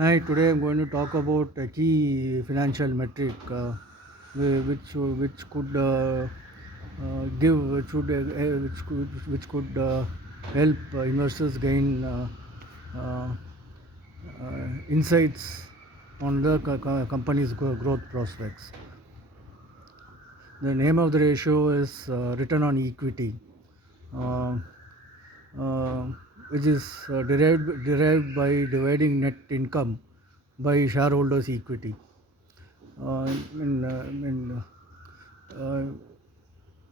Hi, today I'm going to talk about a key financial metric which could give which could help investors gain uh, insights on the company's growth prospects. The name of the ratio is return on equity, uh, uh, which is derived by dividing net income by shareholders' equity. Uh,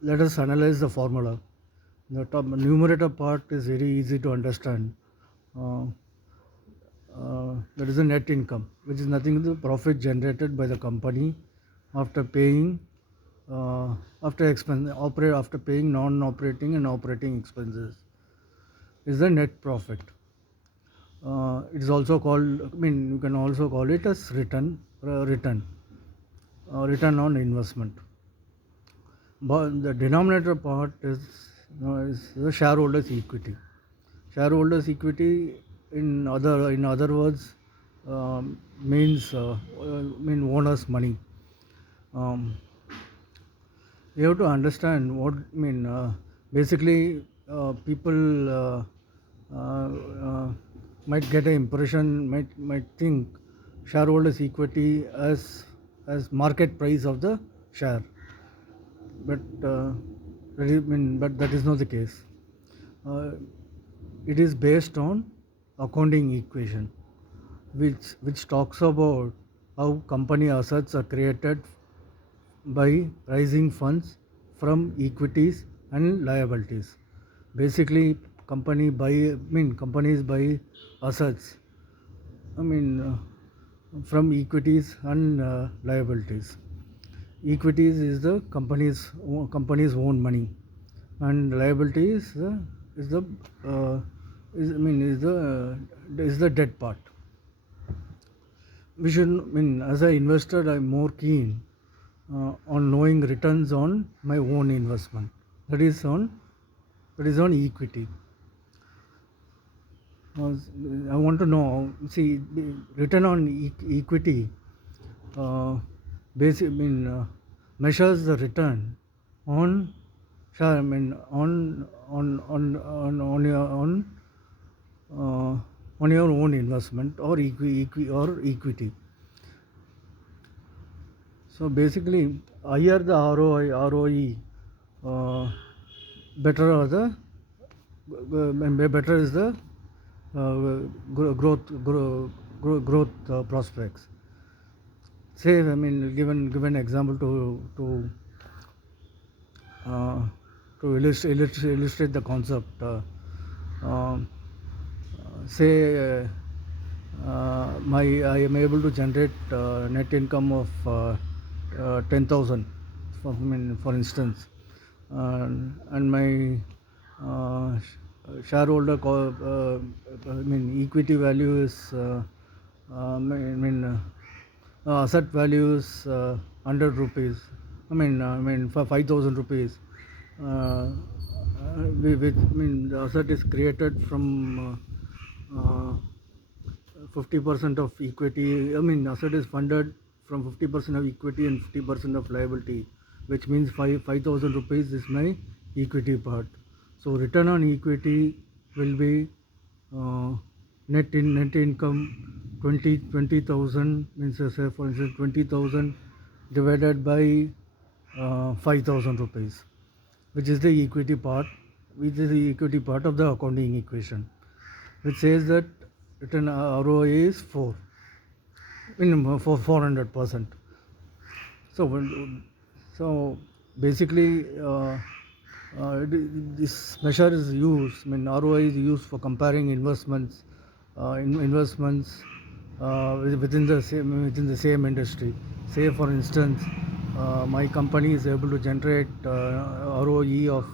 Let us analyze the formula. The top numerator part is very easy to understand. Uh, that is the net income, which is nothing but the profit generated by the company after paying after paying non-operating and operating expenses. Is the net profit. It is also called. I mean, you can also call it as return on investment. But the denominator part is the shareholders' equity. Shareholders' equity, in other words, mean owners' money. Um, you have to understand what basically, people uh, uh, might get an impression, might think shareholders' equity as market price of the share, but that is not the case. Uh, it is based on accounting equation, which talks about how company assets are created by raising funds from equities and liabilities. Basically, companies buy assets. I mean, from equities and liabilities. Equities is the company's own money, and liability is the is I mean is the debt part. We should as an investor, I'm more keen on knowing returns on my own investment. That is on equity. Uh, I want to know. See, the return on equity measures the return on share. I mean uh, on your own investment or equity. So basically, higher the ROE, better are better is the growth prospects. Say, given example uh, to illustrate the concept. Um, Say, my I am able to generate net income of 10,000, for instance, and my shareholder equity value is asset value is 100 rupees. For 5,000 rupees. The asset is created from 50% of equity. Asset is funded from 50% of equity and 50% of liability, which means 5,000 rupees is my equity part. So return on equity will be uh, net income 20,000, means, say for instance 20,000 divided by 5,000 rupees, which is the equity part, of the accounting equation, which says that return ROA is 4, minimum for 400%. So so basically, this measure is used. ROI is used for comparing investments within the same industry. Say for instance, my company is able to generate ROE of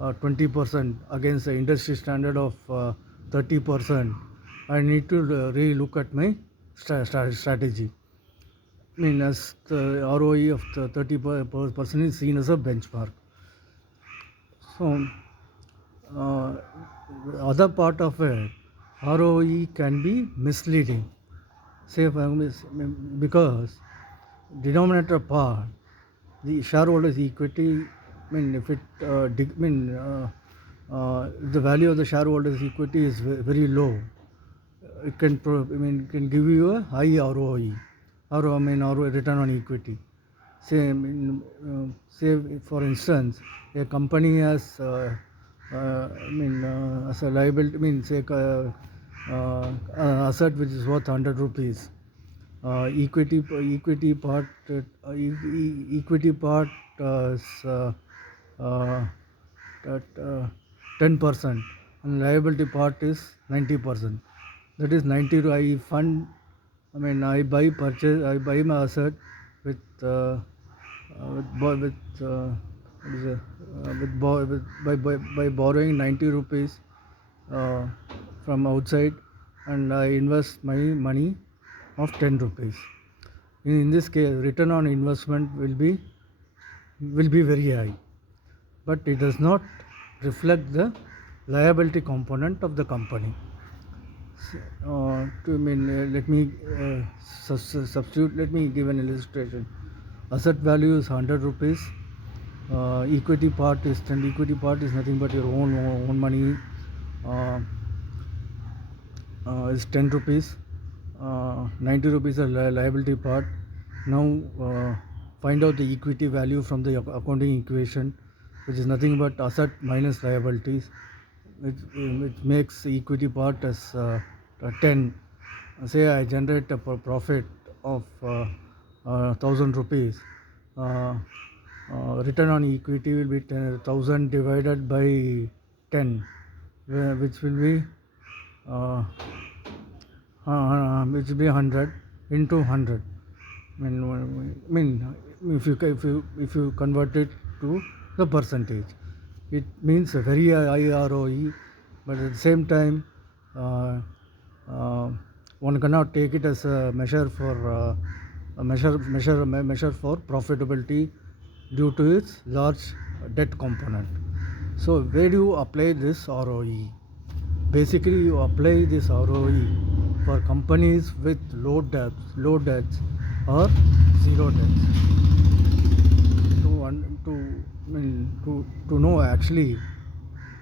20% against the industry standard of 30%. I need to really look at my strategy. As the ROE of the 30% is seen as a benchmark. So, uh, the other part of it, ROE can be misleading. say because denominator part, the shareholders equity, I mean if it if the value of the shareholders equity is very low, it can it can give you a high ROE, or ROE, return on equity. Say, say for instance, a company has as a liability, say asset which is worth 100 rupees. Equity part is uh, at 10%, and liability part is 90%. That is 90. I fund. I buy my asset with what is it? By borrowing 90 rupees uh, from outside, and I invest my money of 10 rupees. In this case, return on investment will be very high, but it does not reflect the liability component of the company. Let me substitute. Let me give an illustration. Asset value is 100 rupees. Equity part is 10. Equity part is nothing but your own money. Uh, is 10 rupees. 90 rupees is liability part. Now find out the equity value from the accounting equation, which is nothing but asset minus liabilities, which makes equity part as 10. Say I generate a profit of 1000 rupees. Uh, Return on equity will be 1000 divided by 10, which will be uh, which will be 100 into 100. If you convert it to the percentage, it means a very high ROE, but at the same time, uh, uh, one cannot take it as a measure for measure for profitability due to its large debt component. So where do you apply this ROE? Basically, you apply this ROE for companies with low debts or zero debts.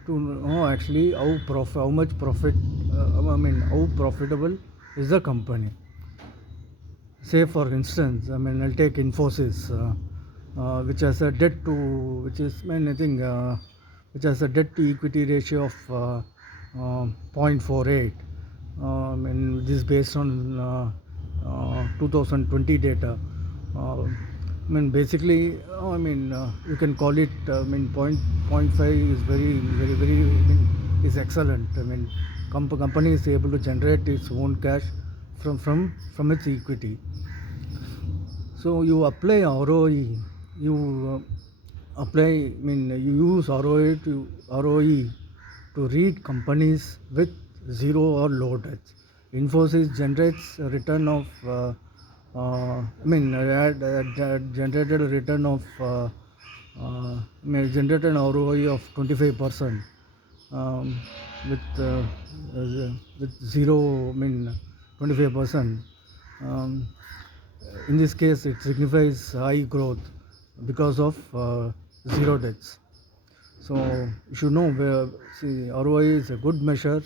To know actually how much profit, how profitable is the company. Say for instance, I'll take Infosys, which has a debt to which is I think which has a debt to equity ratio of 0.48. This is based on 2020 data. Basically, you can call it. Point 5 is very. Is excellent. Company is able to generate its own cash from its equity. So you apply ROE. You you use ROE to read companies with zero or low debts. Infosys generates a return of generated a return of generated an ROE of 25%, um, with zero 25%. Um, in this case, it signifies high growth because of zero debts. So you should know where, see, ROI is a good measure,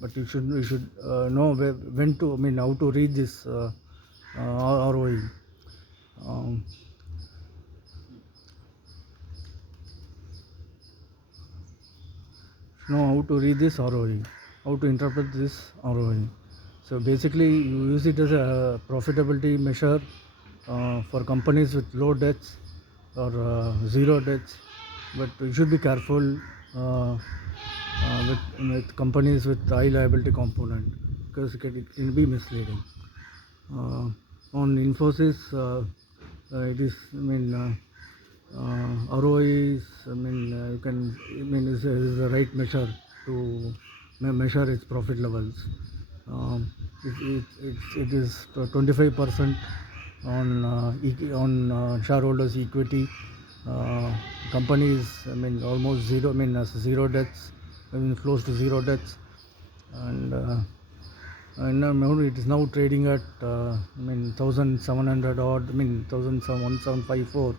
but you should know when to, how to read this ROI. Um, know how to read this ROI, how to interpret this ROI. So basically, you use it as a profitability measure for companies with low debts or zero debts, but you should be careful with companies with high liability component, because it can be misleading. On Infosys, it is ROI is, you can, is the right measure to measure its profit levels. It is 25% on shareholders equity. Companies, almost zero, as zero debts, close to zero debts, and and now it is now trading at 1700 odd, 1754,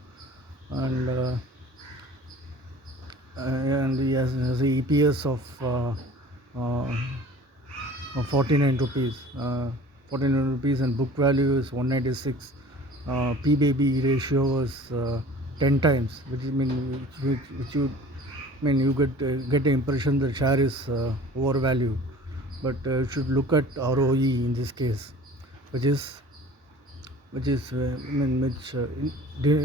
and he has a EPS of 49 rupees, 49 rupees, and book value is 196. P baby ratio is 10 times, which which you you get the impression the share is overvalued, but you should look at ROE in this case, which is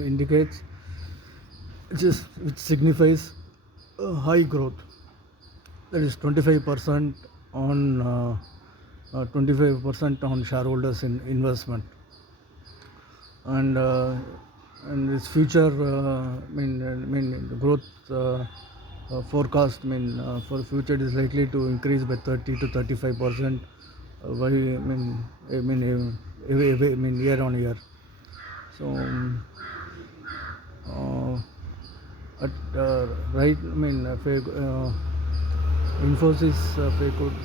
indicates, which signifies high growth, that is 25% on 25% on shareholders in investment, and this future the growth forecast for future is likely to increase by 30 to 35% by year on year. So at right, if Infosys, if I could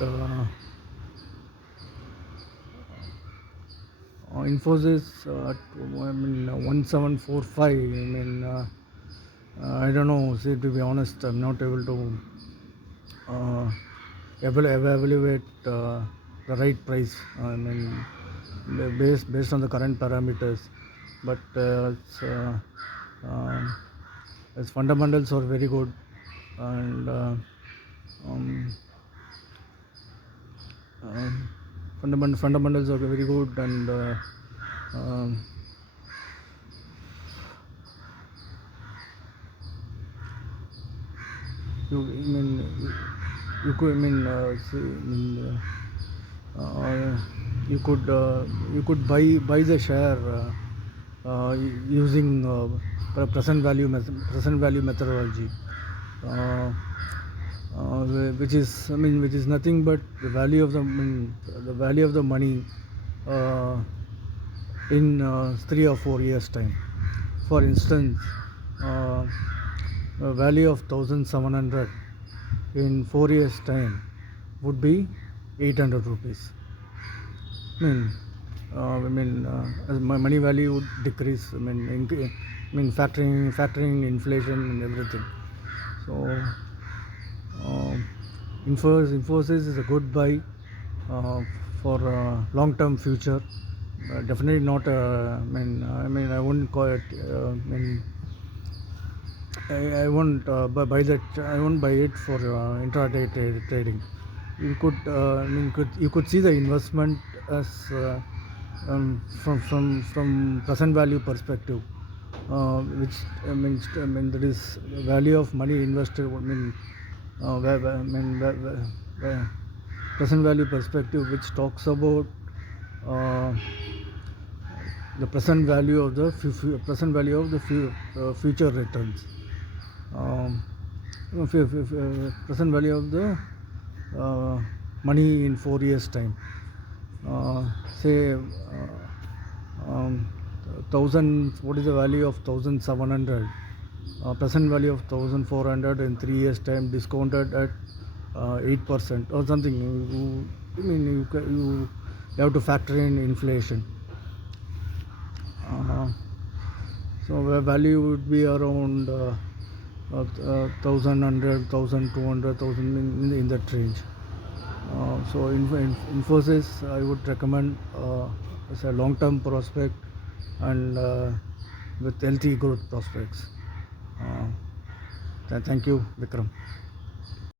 Infosys at 1745. I don't know. See, to be honest, I'm not able to evaluate the right price. Based on the current parameters, but its fundamentals are very good, and fundamentals are very good, and you could you could buy the share using present value methodology, which is which is nothing but the value of the money in 3 or 4 years time. For instance, a value of 1700 in 4 years time would be 800 rupees. As my money value would decrease, factoring inflation and everything. So Infosys is a good buy for long-term future. Definitely not. I wouldn't call it. I won't buy that. I won't buy it for intraday trading. You could, you could see the investment as from present value perspective, which that is value of money invested. Present value perspective, which talks about the present value of the future returns. Present value of the money in 4 years time. Say 1000. What is the value of 1700? Present value of 1400 in 3 years time, discounted at 8% or something. You have to factor in inflation. So the value would be around 1100, 1200, 1000 in that range. So Infosys I would recommend as a long-term prospect, and with healthy growth prospects. Thank you, Vikram.